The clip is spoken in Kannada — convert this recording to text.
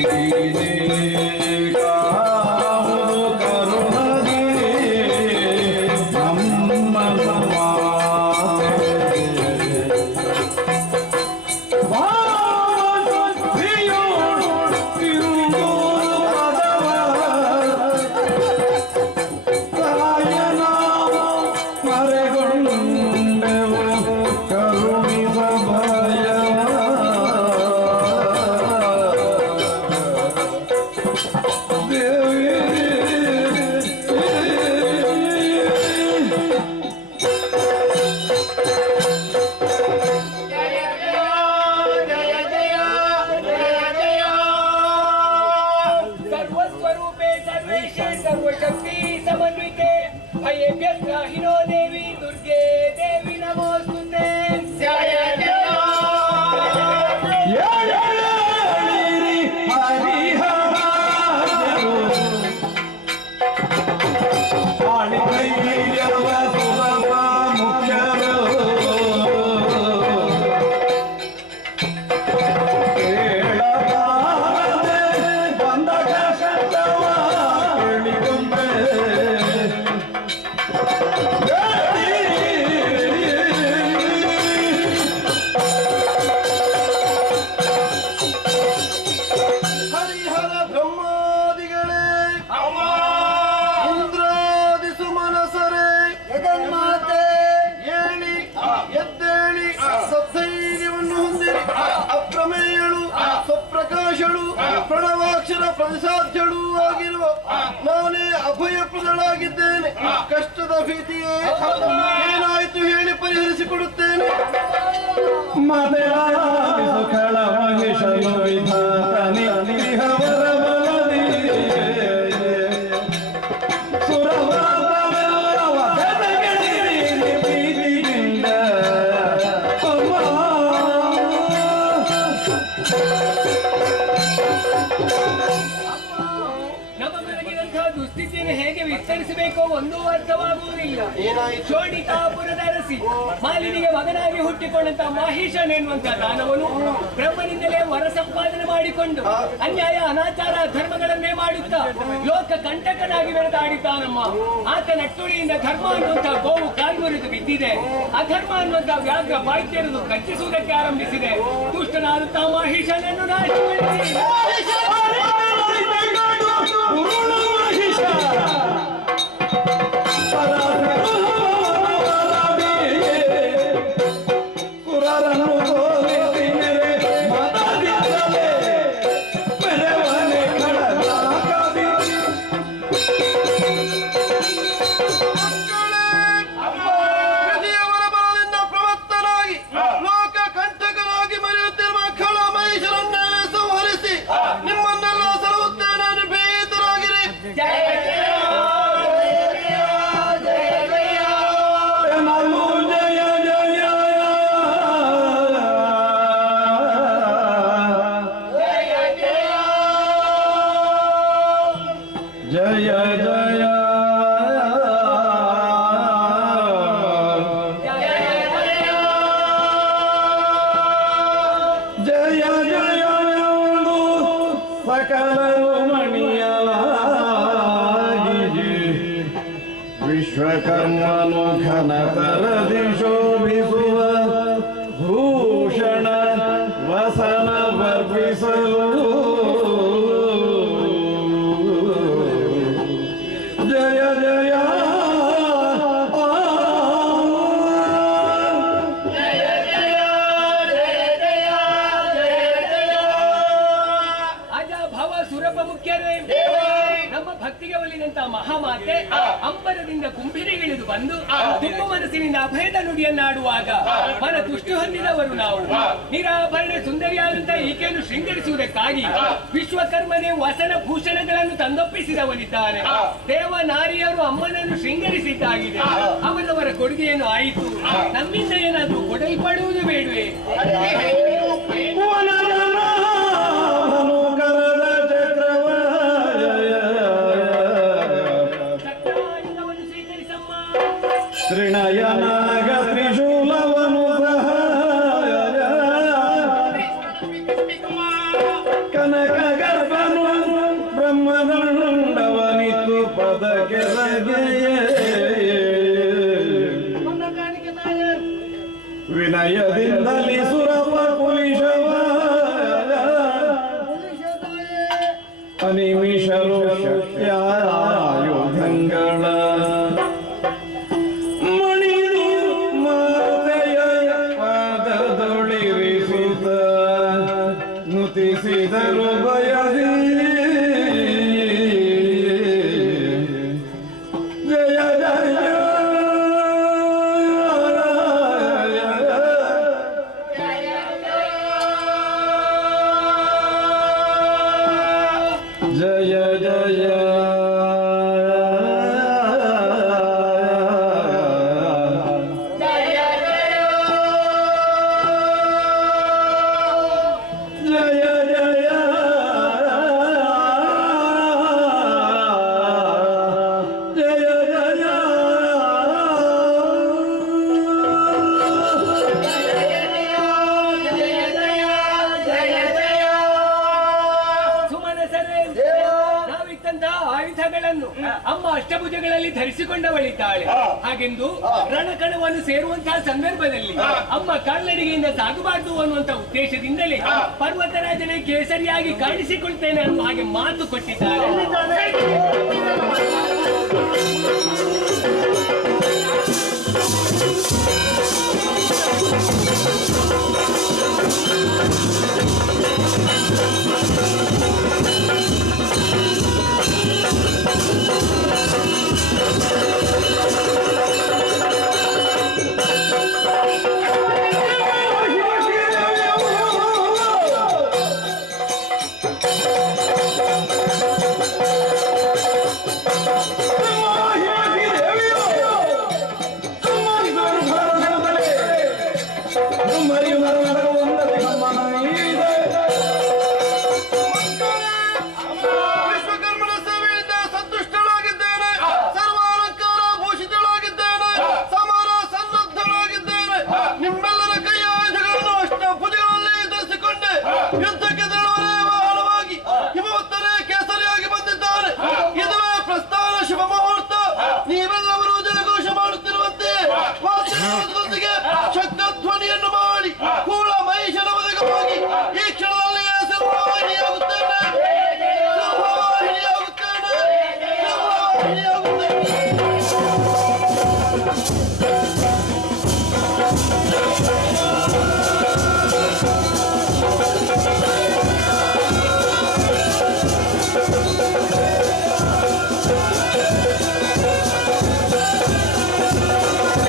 Thank. ಅಕ್ಷರ ಪ್ರಸಾದ್ಯಳೂ ಆಗಿರುವ ನಾನೇ ಅಭಯಪ್ರದಳಾಗಿದ್ದೇನೆ. ಕಷ್ಟದ ಭೀತಿಯೇ ಏನಾಯಿತು ಹೇಳಿ ಪರಿಹರಿಸಿಕೊಡುತ್ತೇನೆ. ಹೇಗೆ ಒಂದೂ ಅರ್ಥವಾಗುವುದಿಲ್ಲ. ಶೋಣಿತಾಪುರದ ಅರಸಿ ಮಾಲಿನಿಗೆ ಮಗನಾಗಿ ಹುಟ್ಟಿಕೊಂಡಂತ ಮಹಿಷನ್ ಎನ್ನುವಂತ ದಾನವನು ಬ್ರಹ್ಮನಿಂದಲೇ ವರ ಸಂಪಾದನೆ ಮಾಡಿಕೊಂಡು ಅನ್ಯಾಯ, ಅನಾಚಾರ ಧರ್ಮಗಳನ್ನೇ ಮಾಡುತ್ತಾ ಲೋಕ ಕಂಟಕನಾಗಿ ಬೆಳೆದಾಡಿದ್ದಾನಮ್ಮ. ಆತ ನಟ್ಟುಳಿಯಿಂದ ಧರ್ಮ ಅನ್ನುವಂತ ಗೋವು ಕಾಲ್ಮುರಿದು ಬಿದ್ದಿದೆ. ಅಧರ್ಮ ಅನ್ನುವಂತ ವ್ಯಾಘ್ರ ಬಾಯ್ತೆರೆದು ಕಚ್ಚಿಸುವುದಕ್ಕೆ ಆರಂಭಿಸಿದೆ. ದುಷ್ಟನಾದಂತ ಮಹಿಷನನ್ನು ನಾಶಗೊಳಿಸಿ জয় জয় विश्वकर्मनु खनतर दिशो ಒಲಿದಂತ ಮಹಾಮಾತೆ ಅಂಬರದಿಂದ ಕುಂಭಿರಿಗಿಳಿದು ಬಂದು ತುಂಬ ಮನಸ್ಸಿನಿಂದ ಅಭಯದ ನುಡಿಯನ್ನಾಡುವಾಗ ಮನ ತುಷ್ಟು ಹೊಂದಿದವರು ನಾವು ನಿರಾಭರಣ ಸುಂದರಿಯಾದಂತಹ ಈಕೆಯನ್ನು ಶೃಂಗರಿಸುವುದಕ್ಕಾಗಿ ವಿಶ್ವಕರ್ಮನೇ ವಸನ ಭೂಷಣಗಳನ್ನು ತಂದೊಪ್ಪಿಸಿದವನಿದ್ದಾನೆ ದೇವ ನಾರಿಯರು ಅಮ್ಮನನ್ನು ಶೃಂಗರಿಸಿದ್ದಾಗಿದೆ ಅವನವರ ಕೊಡುಗೆಯನ್ನು ಆಯಿತು ನಮ್ಮಿಂದ ಏನಾದರೂ ಕೊಡಲ್ಪಡುವುದು ಬೇಡವೇ ತ್ರಿಣಯನಾಗ ತ್ರಿಶೂಲವನು ಕನಕ ಗರ್ಭನು ಬ್ರಹ್ಮದಂಡವನಿತು ಪದಕ್ಕೆ ವಿನಯದಿಂದಲಿ sí, you sí, sí, ಆಯುಧಗಳನ್ನು ಅಮ್ಮ ಅಷ್ಟಭುಜಗಳಲ್ಲಿ ಧರಿಸಿಕೊಂಡವಳಿದ್ದಾಳೆ ಹಾಗೆಂದು ರಣಕಣವನ್ನು ಸೇರುವಂತಹ ಸಂದರ್ಭದಲ್ಲಿ ಅಮ್ಮ ಕಾಲ್ನಡಿಗೆಯಿಂದ ಸಾಗಬಾರದು ಅನ್ನುವಂತ ಉದ್ದೇಶದಿಂದಲೇ ಪರ್ವತರಾಜನೇ ಕೇಸರಿಯಾಗಿ ಕಾಣಿಸಿಕೊಳ್ತೇನೆ ಅನ್ನುವ ಹಾಗೆ ಮಾತು ಕೊಟ್ಟಿದ್ದಾರೆ.